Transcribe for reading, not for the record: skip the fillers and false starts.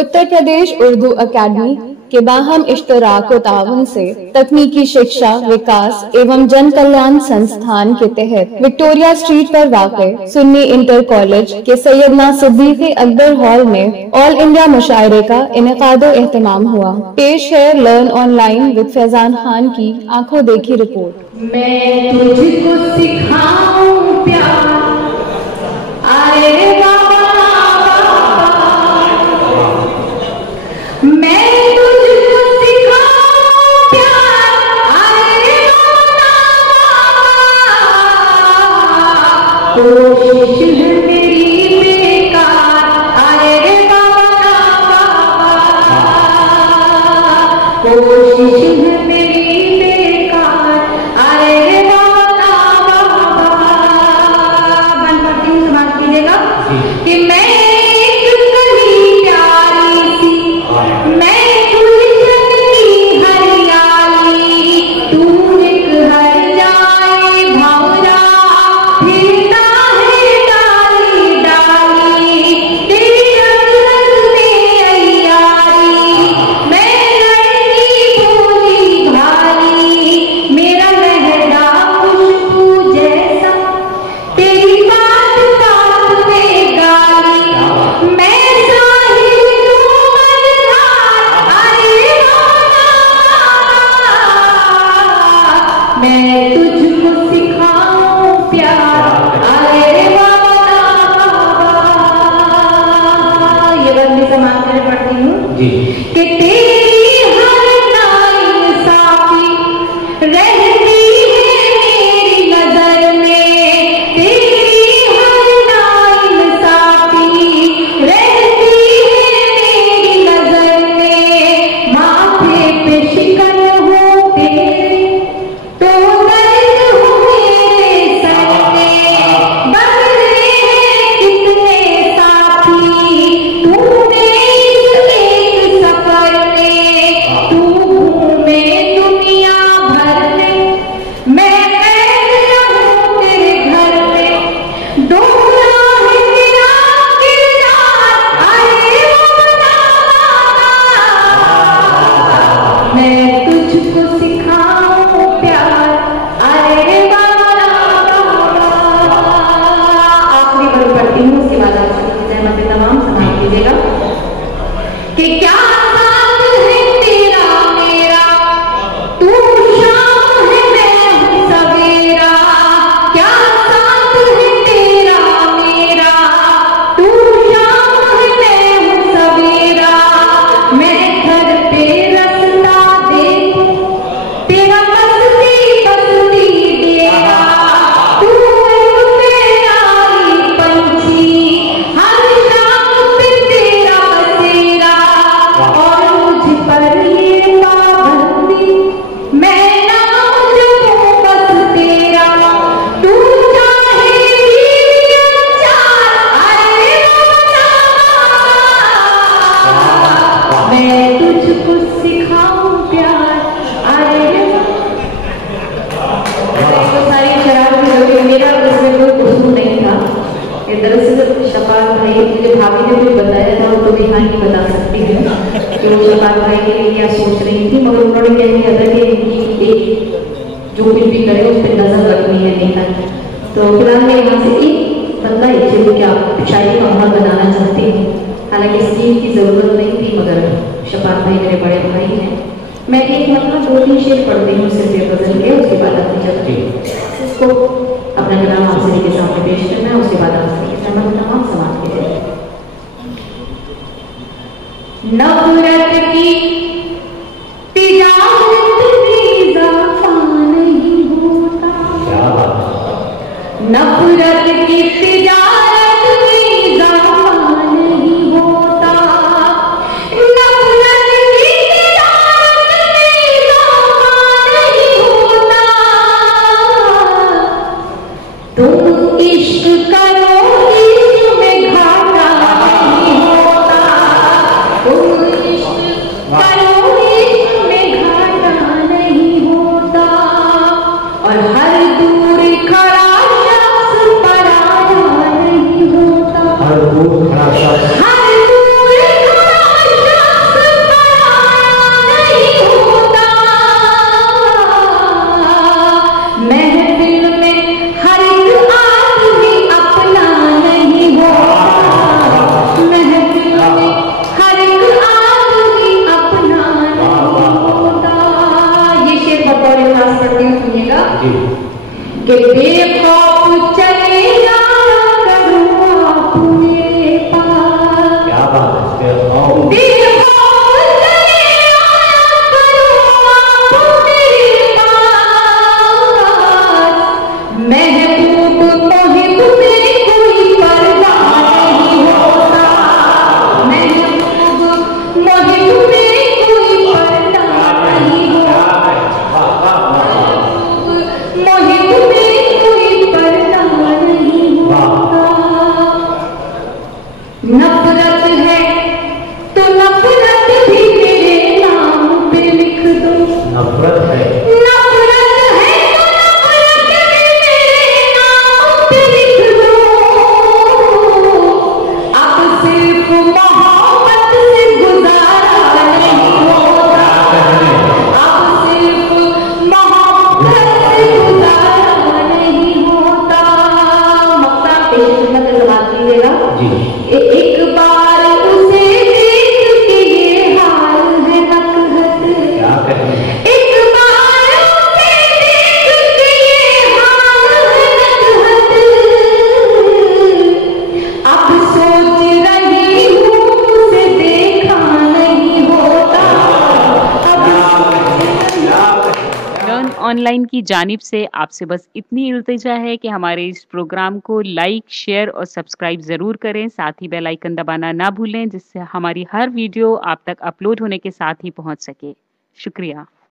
उत्तर प्रदेश उर्दू अकादमी के बाहम इश्तराक व ताउन से तकनीकी शिक्षा विकास एवं जन कल्याण संस्थान के तहत विक्टोरिया स्ट्रीट पर वाक़ सुन्नी इंटर कॉलेज के सैयदना सिद्दीक़ अकबर हॉल में ऑल इंडिया मुशायरे का इनेकादो एहतमाम हुआ। पेश है learn online with Faizan Khan की आंखों देखी रिपोर्ट। मैं तुझको सिखाऊं प्यार आए कोशिश है मेरी बेकार आए रे बाबा कोशिश है मेरी बेकार आए रे बाबा बन पड़ती हूँ समाज कीजिएगा कि मैं एक कली प्यारी सी मैं गुलशन की हरियाली तू एक हर जाए भौरा फिरता मैं तुझको सिखाऊं प्यार आए रे बाबा। ये बात मैं समाज में पढ़ती हूँ कि तेरी हर नाइंसाफी रहती है मेरी नजर में तेरी हर नाइंसाफी रहती है मेरी नजर में माथे पे शिकन हो तेरे कि क्या साथ है तेरा मेरा तू शाम है मैं हूँ सवेरा क्या साथ है तेरा मेरा तू शाम है मैं हूँ सवेरा मैं घर पे रास्ता देखूं तेरा बसती बसती डेरा तू मेरा पंछी हर शाम पे तेरा बसेरा और मुझ पर ये पाबंदी मैं नाम जपूं बस तेरा तू चाहे बीवी चार आए बाबा मैं तुझको सिखाऊं प्यार आए तो सारी शराब भी होगी मेरा उसमें कोई कसूर नहीं था। दरअसल शफाक भाई मुझे भाभी ने कुछ बताया था और तो भी यहाँ नहीं बता सकती हूँ तो शफाक भाई के लिए क्या सोच रही थी मगर उन्होंने कह दिया था कि इनकी एक जो कुछ भी करे उस पर नजर रखनी है नेता की। तो फिलहाल मैं यहाँ से एक बंदा ही जो कि आप शायरी का माहौल बनाना चाहती हूँ। हालांकि इस चीज की जरूरत नहीं थी मगर शफाक भाई मेरे बड़े भाई हैं। मैं एक मतलब 2-3 शेर पढ़ती हूँ सिर्फ ये गजल के उसके बाद अपनी चलती हूँ उसको अपना कलाम आप सभी के सामने पेश करना है उसके बाद आप सभी तमाम समाज के लिए नफरत की तिजारत में इजाफा नहीं होता नफरत की तिजारत में इजाफा नहीं होता नफरत की तिजारत में इजाफा नहीं होता तुम इश्क करो इश्क में घाटा नहीं होता तुम इश्क नफरत है तो नफरत भी तेरे नाम पे लिख दो। नफरत है तो नफरत भी तेरे नाम पे लिख दो। अब सिर्फ मोहब्बत से गुजारा नहीं होता। अब सिर्फ मोहब्बत से गुजारा नहीं होता। मक्ता पेश समाज कीजिएगा जी। एक बार उसे देख के ये हाल है नकहत। क्या कहें? एक बार उसे देख के ये हाल है नकहत। अब सोच रही हूँ उसे देखा नहीं होता। लर्न ऑनलाइन की जानिब से आपसे बस इतनी इल्तिजा है कि हमारे इस प्रोग्राम को लाइक, शेयर और सब्सक्राइब ज़रूर करें। साथ ही बेल आइकन दबाना ना भूलें, जिससे हमारी हर वीडियो आप तक अपलोड होने के साथ ही पहुंच सके। शुक्रिया।